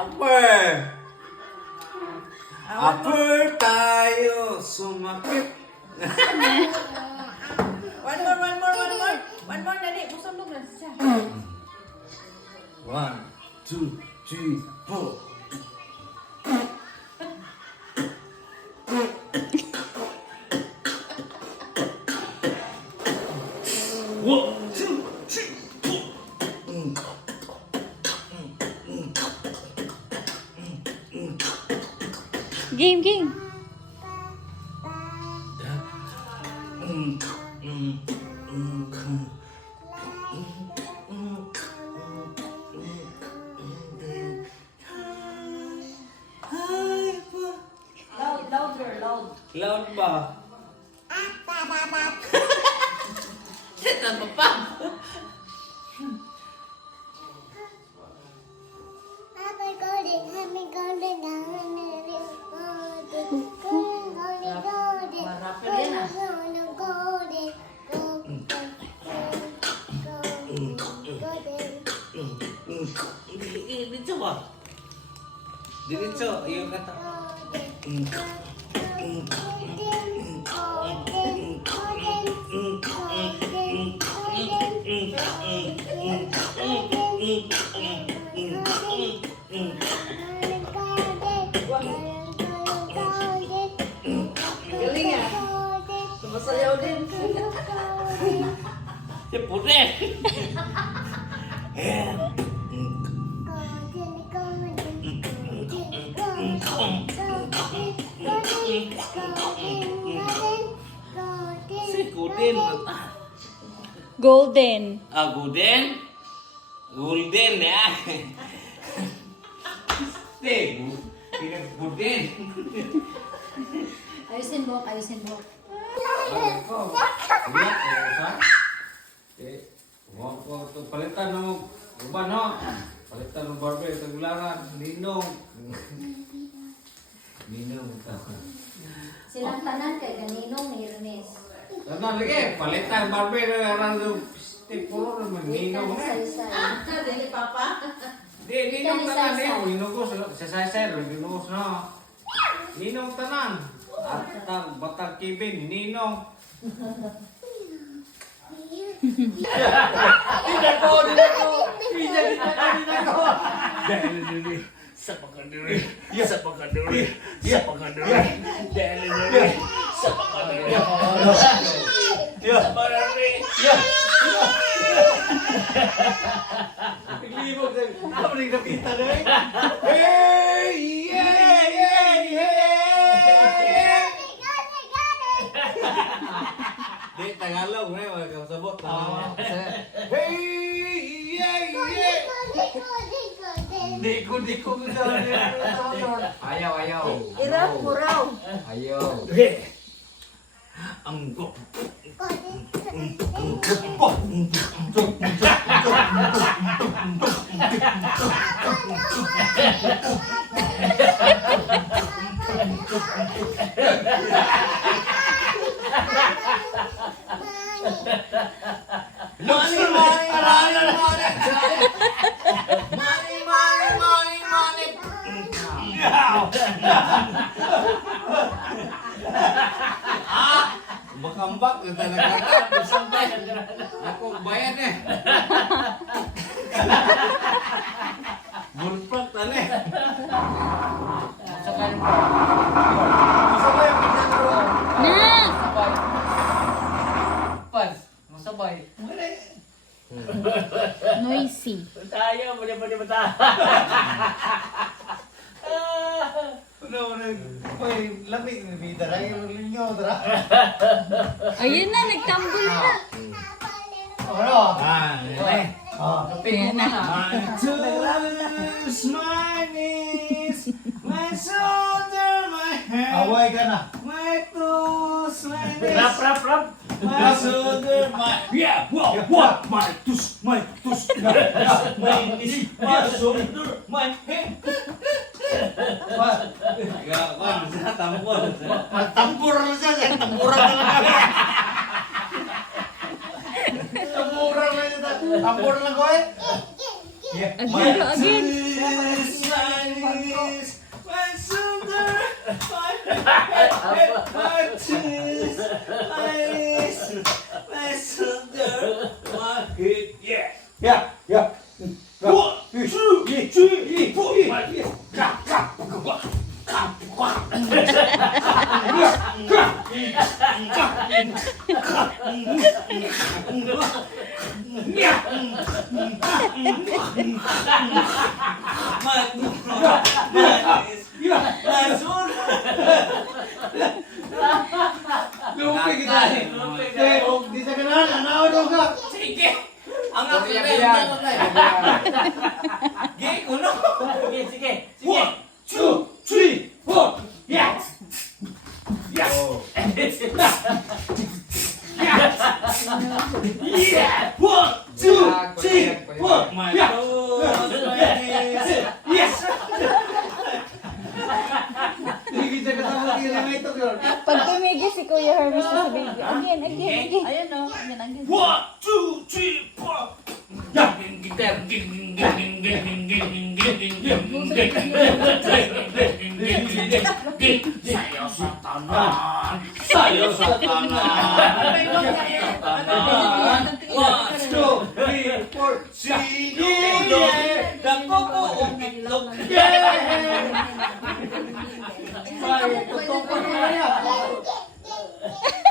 Upper! Upper tayo sumakit. One more. One more, dali. Busog na siya. 1, 2, 3, 4. Game. Loud. Loud ba? Saan mo pa? Marapil yan ah. Diretso ba? Diretso, yung kata. Galing ah. Sumasayaw din. Ya putih. Si Guden. Golden. Ah, Guden. Gulden ya. Guden. Ayusin mo. Palitan ng uban ho. Palitan ng barber sa gularan. Ninong. Ninong. Silang tanan kay Ganinong ni Ernest. Tanan lagi. Palitan barber na puro naman. Ninong. Dali, Papa. Di, ninong tanan eh. Ninugos. Sa say-say. Ninugos na. Ninong tanan. At batang kibin. Ninong. Tidak ko. Sapakaduri. Naglibog na. Ako rin nakita na eh. Hey! Di, Tagalog na yun. Wala kang sabot. Hey! Di ko Ayaw. Iraw, muraw. Ayaw. Ang go. Makambak na talaga. Sampai ako bayad eh. Bulpak tali. Sakay mo. Masabay ang pagkakaro. Na! Pas. Masabay. Noisy. Tayo, muna. Uy, lamig na bida. Rayo ninyo, dra. Ayun na, nagtanggol na. Ano? Ayan na. My toes, my knees, my shoulder, my head. Away ka na. My toes, my knees. Rap. My shoulder, my... Yeah, what? My toes, my knees, my shoulder, my head. Gak, bisa tampur. Tampur na siya. Tampuran na lang. Tampuran na siya. Tambor lang ko eh. Again. Yeah, yeah. One, two, three, four, Lupi kita. Di sa kanan, anaw daw ka. Sige! Ang Sige, akin na yan. yun. Sige, kuno. Sige, sige. Sige. 1, 2, 3, 4. Yeah. Yes. Yeah. 1, 2, 3, 4. My Yeah. God. Yes. Hindi kita katawa kaya na ito girl. Pag tumigil si Kuya Hermes sa baby. Again, again, again. Ayun o. Again, again. 1, 2, 3, 4. Yeah. Saya satanan. Saya satanan. One, two, three, four. Sinulog. Dako ko umitlog.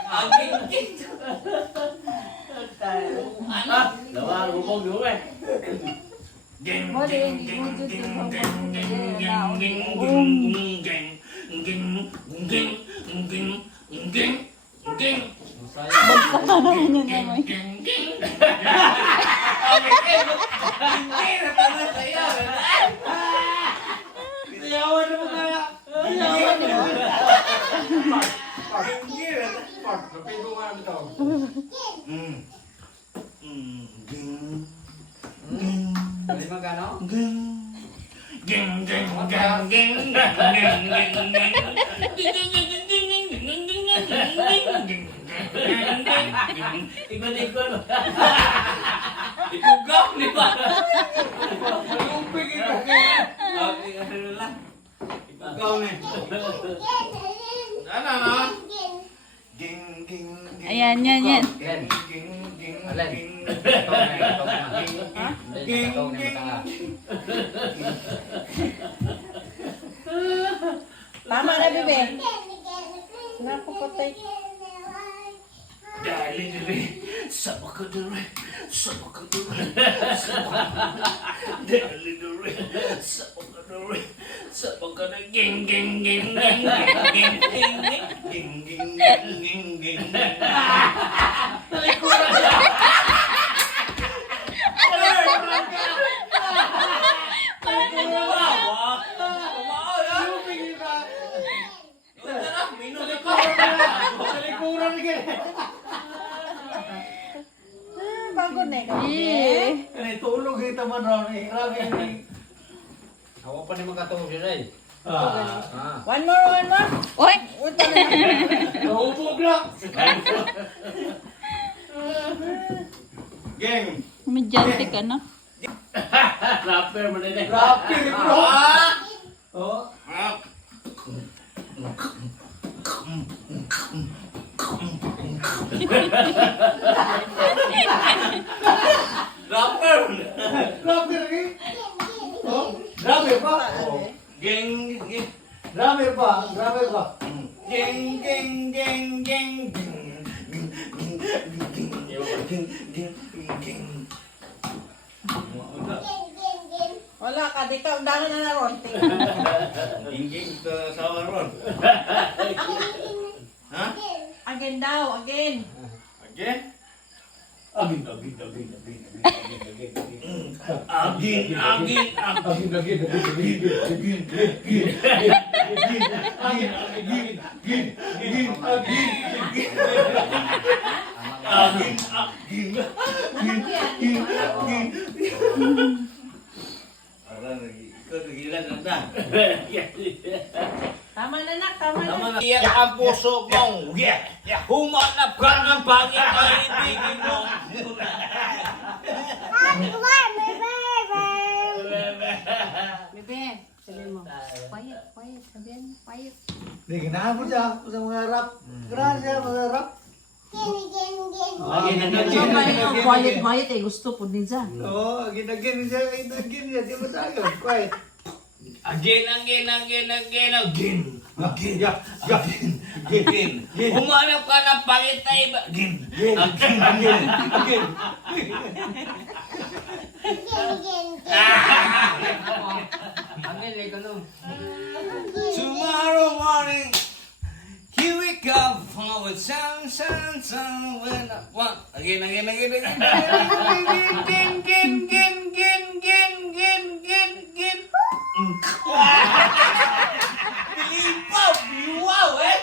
Aging. Dawa, lubog dulu eh. Geng Mo din, geng di mo geng dito geng sa geng geng geng geng geng geng geng. Sayawan mo kaya. Sayawan mo. Tapi ko nga ito. Hindi magano? Geng geng geng geng geng ikut-ikut ikugaw ni ba Lupig ito. ikugaw ni ano no geng geng Ayan, yan, yan. geng geng geng Alin? geng geng Tama na, bebe. Naku, patay. Dali dali, sama ka dali, sama ka dali, dali dali, sama ka dali, sama ka dali, geng geng geng geng geng geng geng geng geng geng geng. Salikuran ni kaya. Pagod na ikaw, bebe. Eh. Kaya tulog kita man raw ni. Grabe ni. Ako pa ni makatulog siya eh. One more, one more. Oy! Uta na. Naubog lang. Geng. Medyante ka na. Rapper mo din eh. Grabe ni bro. Oh. Rapper. Grabe ni. Oh. Grabe pa. Geng geng Grabe pa. Grabe pa. geng geng geng geng geng. Wala ka, di ka undangan na na ron. Geng ke sawah ron. Hah? Again daw, again. Again? Agin. Tama na nak, tama na. Iyak ang puso mong humanap ka ng pangit na ibigin mo. ganahan mo siya sa mga rap. Ganahan siya mga rap. So, may quiet eh. Gusto po din siya. Oo, again siya. Di ba tayo? Quiet. Again. Humanap ka ng pangit na iba. Again. Tomorrow morning, here we come forward, sun, when I want. Again. Bilipaw, wow, eh.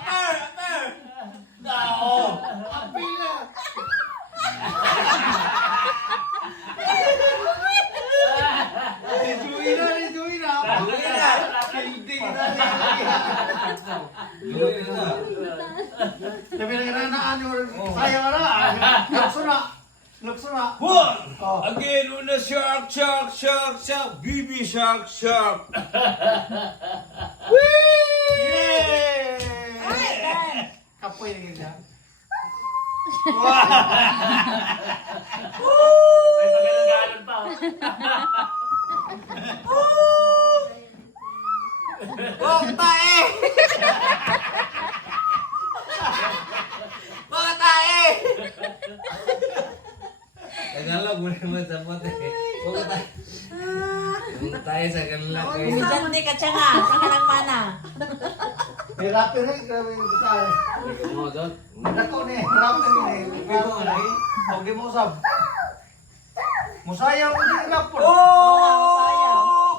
Aper. No. Rejoy na. Kildig na. Sabi na ganaan yung sayang na. Lukso na. One. Oh. Again, una shark. Baby shark. Yay! Kapoy na ganyan. Bakit tayo? Nagala mo naman sa pote. Bakit tayo? Bakit tayo sa kanila kayo? Bumigante ka siya nga. Saan ka nang mana? May rapper eh. Grabe yung gitara. Ikaw mo doon? Nagdato ni. Rapper eh. Ikaw mo na eh? Huwag di mo usab. Musayaw ko din rapper.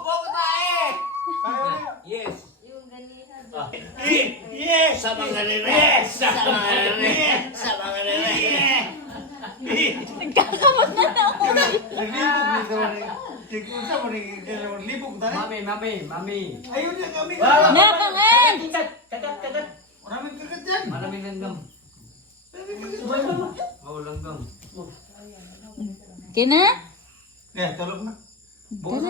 Bakit tayo? Sayaw ni. Yes. Yung ganihan. Yes! Sa mga nere! Sa mga nere! Nagkakamot na ako. Naglibog ni Dawan eh. Tigpunsa mo ni libog na rin. Mami. Ayun yung kami. Nakangan! Maraming kagat dyan. Maraming langgam. Oo, langgam. Kina? Eh, tulog na. Kina.